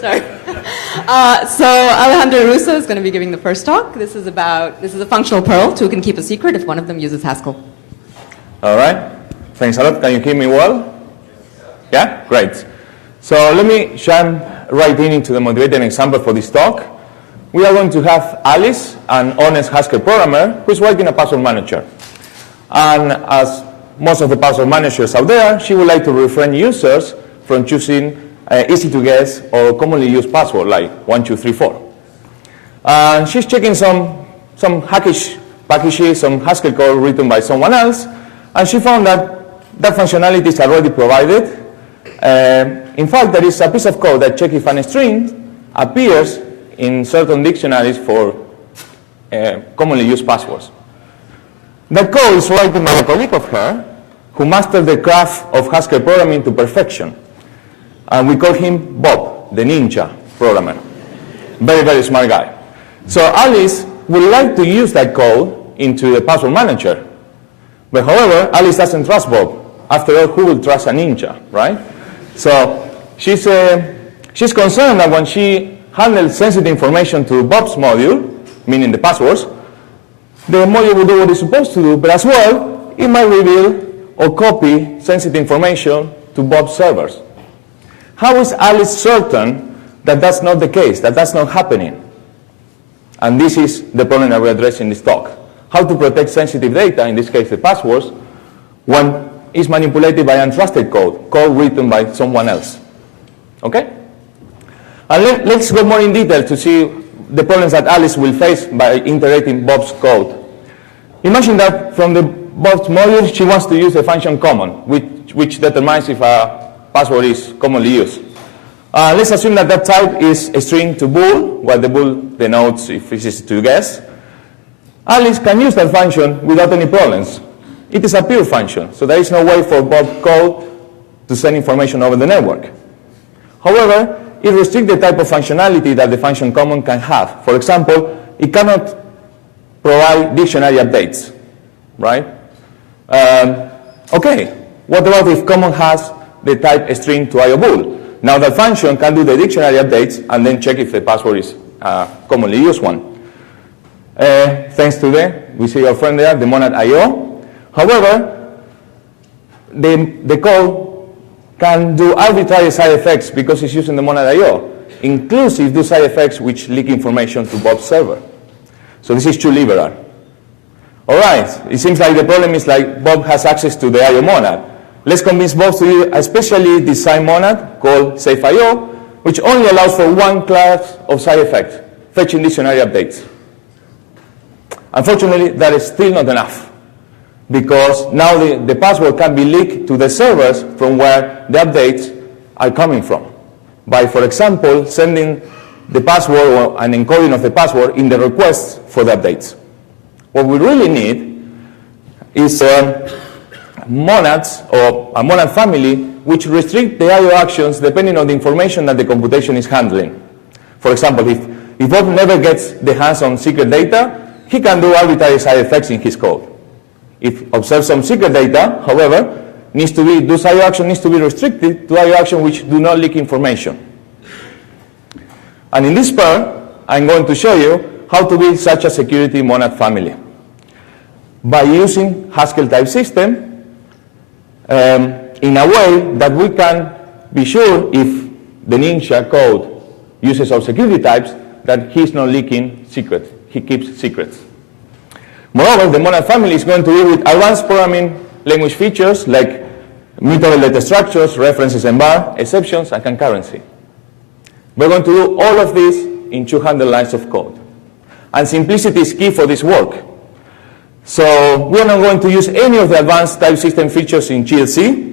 Sorry. So Alejandro Russo is going to be giving the first talk. This is a functional Perl. Two can keep a secret if one of them uses Haskell. All right. Thanks a lot. Can you hear me well? Yeah? Great. So let me jump right into the motivating example for this talk. We are going to have Alice, an honest Haskell programmer, who is writing a password manager. And as most of the password managers out there, she would like to refrain users from choosing easy-to-guess or commonly used password like 1234. And she's checking some hackish packages, some Haskell code written by someone else, and she found that functionality is already provided. In fact, there is a piece of code that checks if a string appears in certain dictionaries for commonly used passwords. That code is written by a colleague of her who mastered the craft of Haskell programming to perfection. And we call him Bob, the ninja programmer. Very, very smart guy. So Alice would like to use that code into the password manager. But however, Alice doesn't trust Bob. After all, who will trust a ninja, right? So she's concerned that when she handles sensitive information to Bob's module, meaning the passwords, the module will do what it's supposed to do, but as well, it might reveal or copy sensitive information to Bob's servers. How is Alice certain that that's not the case, that that's not happening? And this is the problem that we address in this talk. How to protect sensitive data, in this case the passwords, when it's manipulated by untrusted code written by someone else. Okay? And let's go more in detail to see the problems that Alice will face by integrating Bob's code. Imagine that from the Bob's module, she wants to use a function common, which determines if a password is commonly used. Let's assume that type is a string to bool, where the bool denotes if it is to guess. Alice can use that function without any problems. It is a pure function, so there is no way for Bob code to send information over the network. However, it restricts the type of functionality that the function common can have. For example, it cannot provide dictionary updates, right? Okay, what about if common has the type string to IO bool? Now the function can do the dictionary updates and then check if the password is a commonly used one. Thanks to we see our friend there, the monad IO. However, the code can do arbitrary side effects because it's using the monad IO, inclusive those side effects which leak information to Bob's server. So this is too liberal. All right, it seems like the problem is like Bob has access to the IO monad. Let's convince Bob to use a specially designed monad called SafeIO, which only allows for one class of side effects, fetching dictionary updates. Unfortunately, that is still not enough, because now the password can be leaked to the servers from where the updates are coming from, by, for example, sending the password or an encoding of the password in the requests for the updates. What we really need is monads or a monad family which restrict the IO actions depending on the information that the computation is handling. For example, if Bob never gets the hands on secret data, he can do arbitrary side effects in his code. If observes some secret data, however, those IO action needs to be restricted to IO action which do not leak information. And in this part, I'm going to show you how to build such a security monad family by using Haskell type system in a way that we can be sure if the ninja code uses our security types that he's not leaking secret. He keeps secrets. Moreover, the monad family is going to deal with advanced programming language features like mutable data structures, references and bar, exceptions, and concurrency. We're going to do all of this in 200 lines of code. And simplicity is key for this work. So we are not going to use any of the advanced type system features in GLC.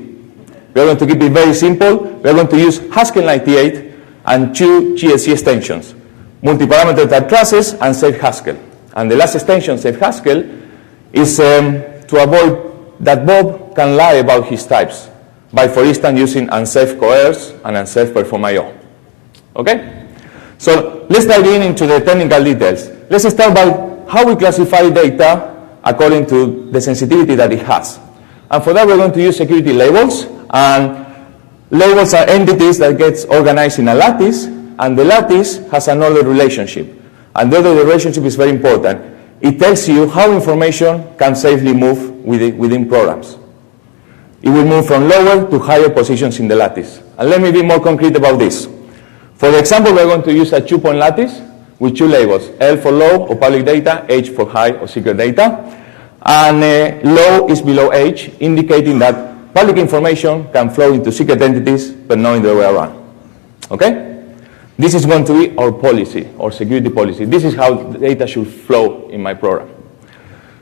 We're going to keep it very simple. We're going to use Haskell 98 and 2 GLC extensions, multi-parameter type classes and safe Haskell. And the last extension, safe Haskell, is to avoid that Bob can lie about his types by, for instance, using unsafe coerce and unsafe perform IO. Okay? So let's dive into the technical details. Let's start by how we classify data according to the sensitivity that it has. And for that, we're going to use security labels. And labels are entities that get organized in a lattice and the lattice has another relationship. And the other relationship is very important. It tells you how information can safely move within programs. It will move from lower to higher positions in the lattice. And let me be more concrete about this. For the example, we're going to use a 2-point lattice with 2 labels, L for low or public data, H for high or secret data. And low is below H, indicating that public information can flow into secret entities, but not in the other way around. Okay? This is going to be our policy, our security policy. This is how the data should flow in my program.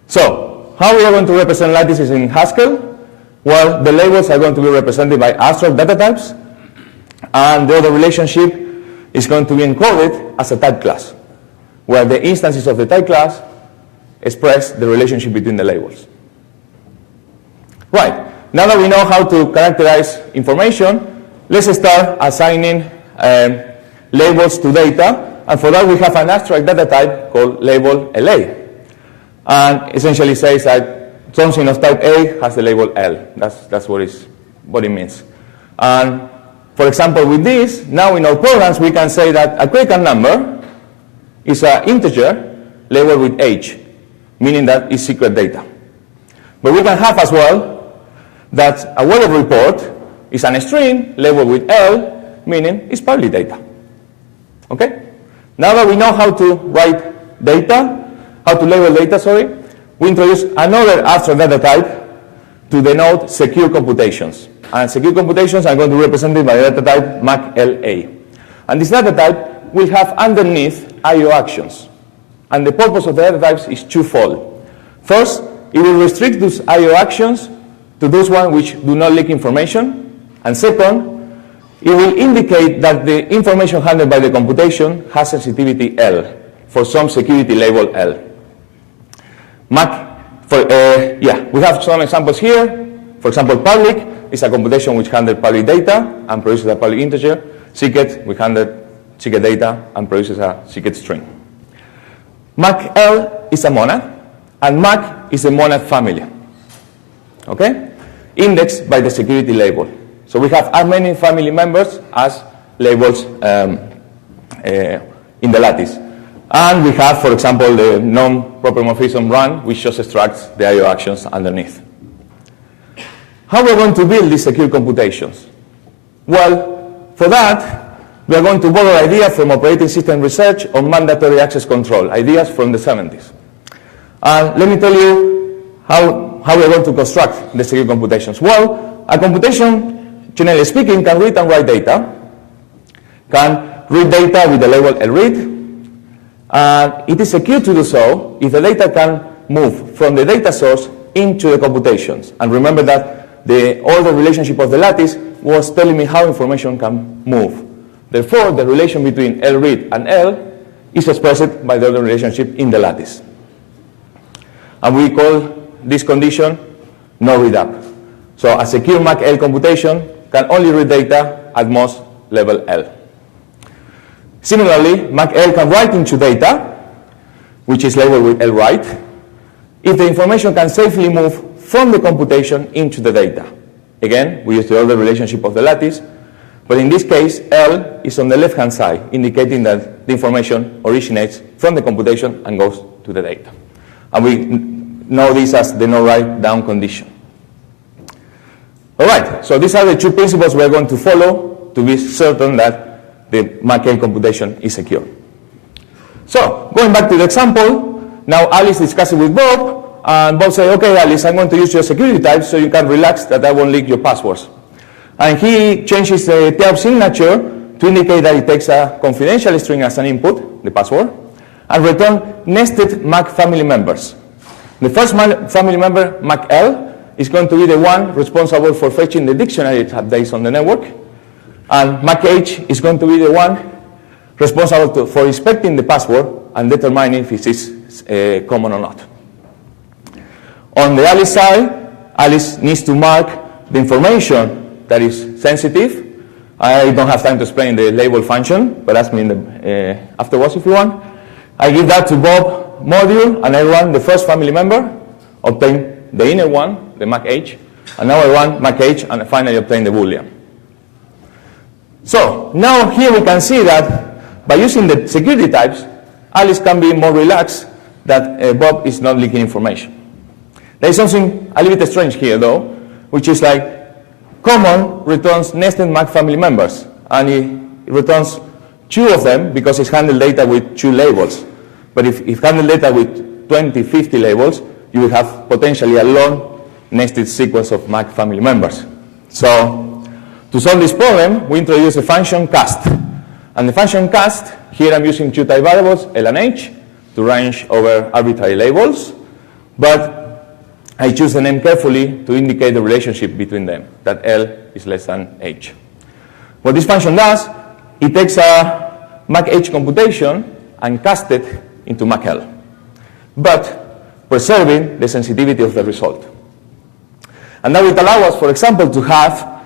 So, how we are going to represent lattices in Haskell? Well, the labels are going to be represented by abstract data types, and the other relationship is going to be encoded as a type class, where the instances of the type class express the relationship between the labels. Right, now that we know how to characterize information, let's start assigning labels to data, and for that we have an abstract data type called label LA, and essentially says that something of type A has the label L. That's what it means. And for example, with this, now in our programs we can say that a critical number is an integer labeled with H, meaning that it's secret data. But we can have as well that a weather report is a string labeled with L, meaning it's public data. Okay? Now that we know how to write data, how to label data, we introduce another abstract data type to denote secure computations. And secure computations are going to be represented by the data type MAC-LA. And this data type will have underneath I/O actions. And the purpose of the data types is twofold. First, it will restrict those I/O actions to those ones which do not leak information. And second, it will indicate that the information handled by the computation has sensitivity L for some security label L. We have some examples here. For example, public is a computation which handles public data and produces a public integer. Secret, we handle secret data and produces a secret string. MAC-L is a monad, and MAC is a monad family. Okay? Indexed by the security label. So we have as many family members as labels in the lattice. And we have, for example, the non-proper morphism run, which just extracts the I/O actions underneath. How are we going to build these secure computations? Well, for that, we are going to borrow ideas from operating system research on mandatory access control, ideas from the 70s. And let me tell you how we are going to construct the secure computations. Well, a computation, generally speaking, can read and write data, can read data with the label LRead, and it is secure to do so if the data can move from the data source into the computations. And remember that all the relationship of the lattice was telling me how information can move. Therefore, the relation between LRead and L is expressed by the other relationship in the lattice. And we call this condition no read up. So a secure MAC-L computation can only read data at most level L. Similarly, MAC-L can write into data, which is labeled with LWrite, if the information can safely move from the computation into the data. Again, we use the other relationship of the lattice, but in this case, L is on the left-hand side, indicating that the information originates from the computation and goes to the data. And we know this as the no-write-down condition. All right, so these are the two principles we are going to follow to be certain that the MAC-L computation is secure. So, going back to the example, now Alice discusses with Bob, and Bob says, okay, Alice, I'm going to use your security type so you can relax that I won't leak your passwords. And he changes the type signature to indicate that it takes a confidential string as an input, the password, and return nested MAC family members. The first family member, MAC-L, is going to be the one responsible for fetching the dictionary updates on the network. And MAC-H is going to be the one responsible for inspecting the password and determining if it is common or not. On the Alice side, Alice needs to mark the information that is sensitive. I don't have time to explain the label function, but ask me afterwards if you want. I give that to Bob module, and I run the first family member, obtain the inner one, the MAC-H, and now I run MAC-H and finally obtain the Boolean. So now here we can see that by using the security types, Alice can be more relaxed that Bob is not leaking information. There is something a little bit strange here, though, which is like common returns nested Mac family members, and it returns 2 of them because it's handled data with 2 labels. But if it handled data with 20, 50 labels, you will have potentially a long nested sequence of Mac family members. So to solve this problem, we introduce a function cast. And the function cast, here I'm using 2 type variables, L and H, to range over arbitrary labels. But I choose the name carefully to indicate the relationship between them, that L is less than H. What this function does, it takes a Mac H computation and casts it into Mac L, but preserving the sensitivity of the result. And that will allow us, for example, to have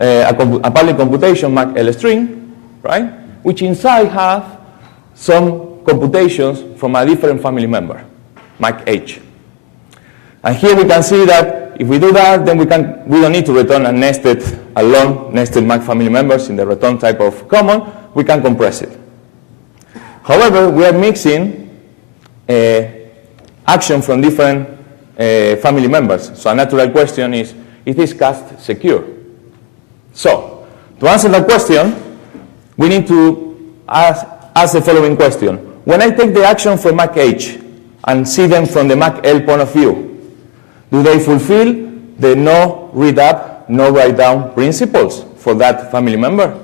a public computation Mac L string, right, which inside have some computations from a different family member, Mac H. And here we can see that if we do that, then we don't need to return a long nested Mac family members in the return type of common. We can compress it. However, we are mixing action from different family members. So a natural question is this cast secure? So to answer that question, we need to ask the following question. When I take the action from Mac H and see them from the Mac L point of view, do they fulfill the no read up, no write down principles for that family member?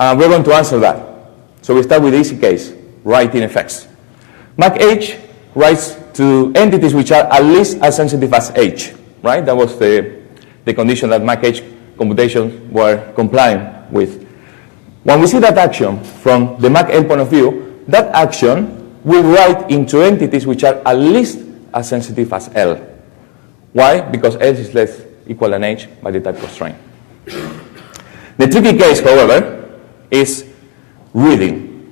We're going to answer that. So we start with the easy case, writing effects. Mac H writes to entities which are at least as sensitive as H, right? That was the condition that Mac H computations were complying with. When we see that action from the Mac L point of view, that action will write into entities which are at least as sensitive as L. Why? Because L is less equal than H by the type constraint. The tricky case, however, is reading.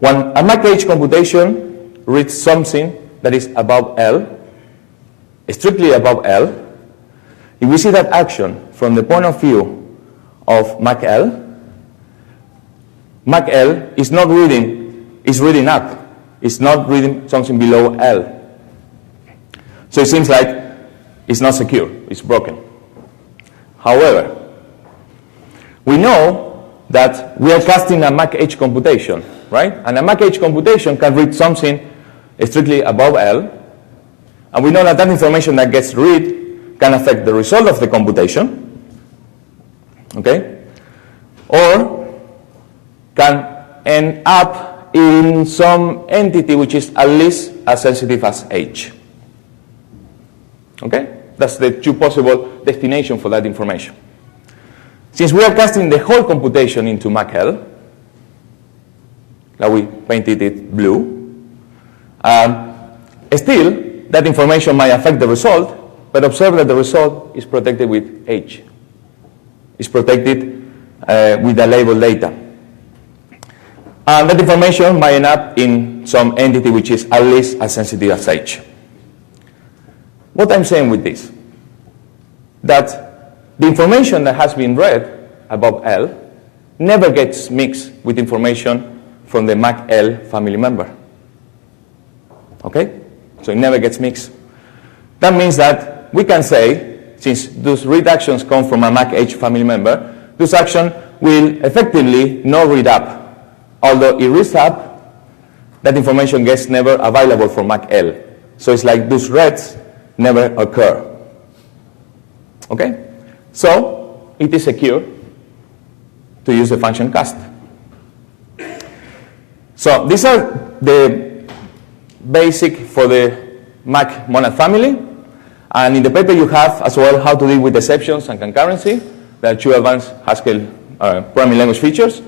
When a Mac H computation reads something that is above L, strictly above L, if we see that action from the point of view of Mac L is not reading, it's reading up. It's not reading something below L. So it seems like it's not secure, it's broken. However, we know that we are casting a Mac H computation, right? And a Mac H computation can read something strictly above L, and we know that that information that gets read can affect the result of the computation, okay? Or can end up in some entity which is at least as sensitive as H. Okay? That's the 2 possible destinations for that information. Since we are casting the whole computation into Mac L, like we painted it blue, still, that information might affect the result, but observe that the result is protected with H. It's protected with the label data. And that information might end up in some entity which is at least as sensitive as H. What I'm saying with this, that the information that has been read above L never gets mixed with information from the Mac L family member. Okay? So it never gets mixed. That means that we can say, since those read actions come from a Mac H family member, this action will effectively not read up. Although it reads up, that information gets never available for Mac L. So it's like those reads never occur. Okay? So it is secure to use the function cast. So these are the basic for the Mac monad family. And in the paper you have as well how to deal with exceptions and concurrency. There are 2 advanced Haskell programming language features.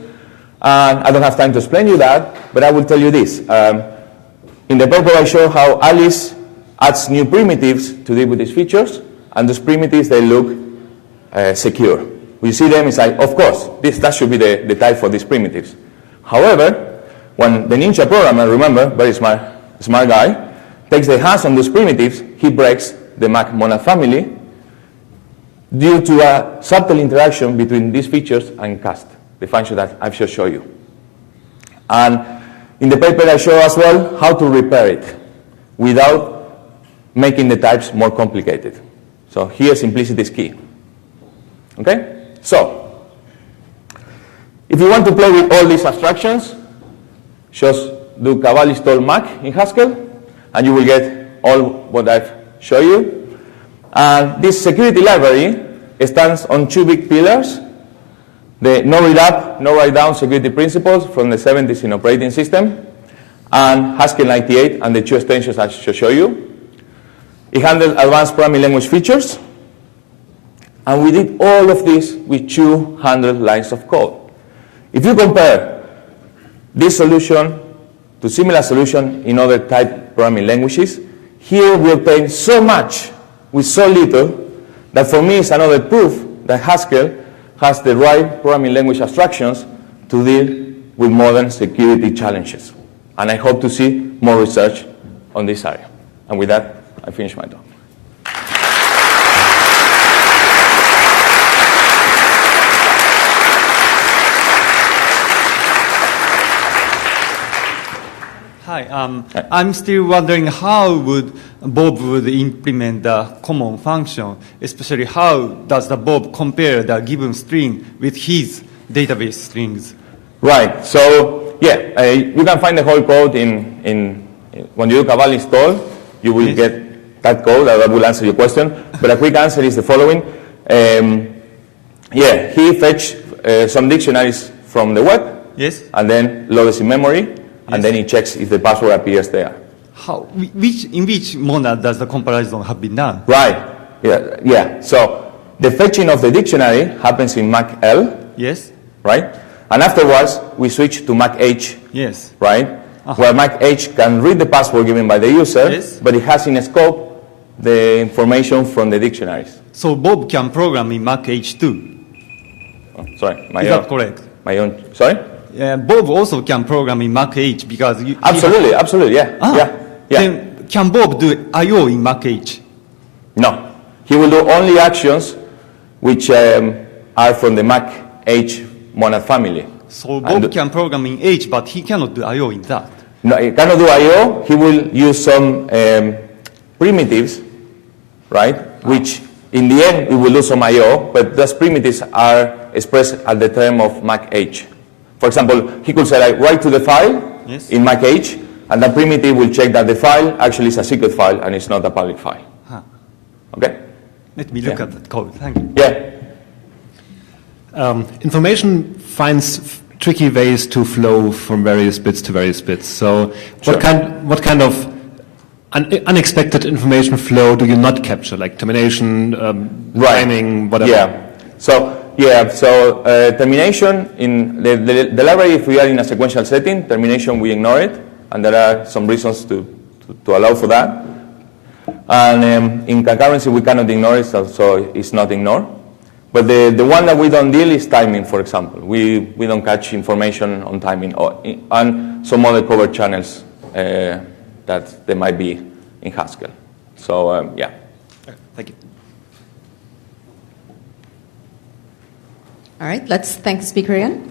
And I don't have time to explain you that, but I will tell you this. In the paper I show how Alice adds new primitives to deal with these features, and those primitives, they look secure. We see them, it's like, of course, that should be the type for these primitives. However, when the Ninja programmer, remember, very smart guy, takes the hands on those primitives, he breaks the Mac monad family due to a subtle interaction between these features and cast, the function that I've just shown you. And in the paper I show as well how to repair it without making the types more complicated. So here simplicity is key. Okay? So, if you want to play with all these abstractions, just do cabal install Mac in Haskell, and you will get all what I've shown you. And this security library stands on two big pillars: the no read up, no write down security principles from the 70s in operating system, and Haskell 98 and the two extensions I should show you. It handles advanced programming language features, and we did all of this with 200 lines of code. If you compare this solution to similar solution in other type programming languages, here we obtain so much with so little that for me is another proof that Haskell has the right programming language abstractions to deal with modern security challenges. And I hope to see more research on this area. And with that, I finish my talk. Hi, I'm still wondering how would Bob would implement the common function, especially how does the Bob compare the given string with his database strings? Right. So yeah, you can find the whole code in when you do cabal install, you will get that code that will answer your question. But a quick answer is the following. Yeah, he fetched some dictionaries from the web. Yes. And then loads in memory. And then he checks if the password appears there. How? In which manner does the comparison have been done? Right. Yeah. So the fetching of the dictionary happens in MacL. Yes. Right. And afterwards we switch to MacH. Yes. Right. Where MacH can read the password given by the user, yes, but it has in scope the information from the dictionaries. So Bob can program in MacH too. Oh, sorry. Is that correct? My own. Sorry. Bob also can program in MacH because absolutely, yeah. Yeah. Then can Bob do I/O in MacH? No, he will do only actions which are from the MacH monad family. So Bob can program in H, but he cannot do I/O in that. No, he cannot do I/O. He will use some primitives, right? Which in the end it will do some I/O, but those primitives are expressed at the term of MacH. For example, he could say, like, write to the file in MacH, and that primitive will check that the file actually is a secret file and it's not a public file. Huh. Okay? Let me look at that code. Thank you. Yeah. Information finds tricky ways to flow from various bits to various bits. So what kind of unexpected information flow do you not capture, like termination, timing, whatever? Yeah. So termination in the library, if we are in a sequential setting, termination we ignore it, and there are some reasons to allow for that. And in concurrency we cannot ignore it, so it's not ignored. But the one that we don't deal is timing, for example. We don't catch information on timing and some other covered channels that there might be in Haskell. So yeah. Thank you. All right, let's thank the speaker again.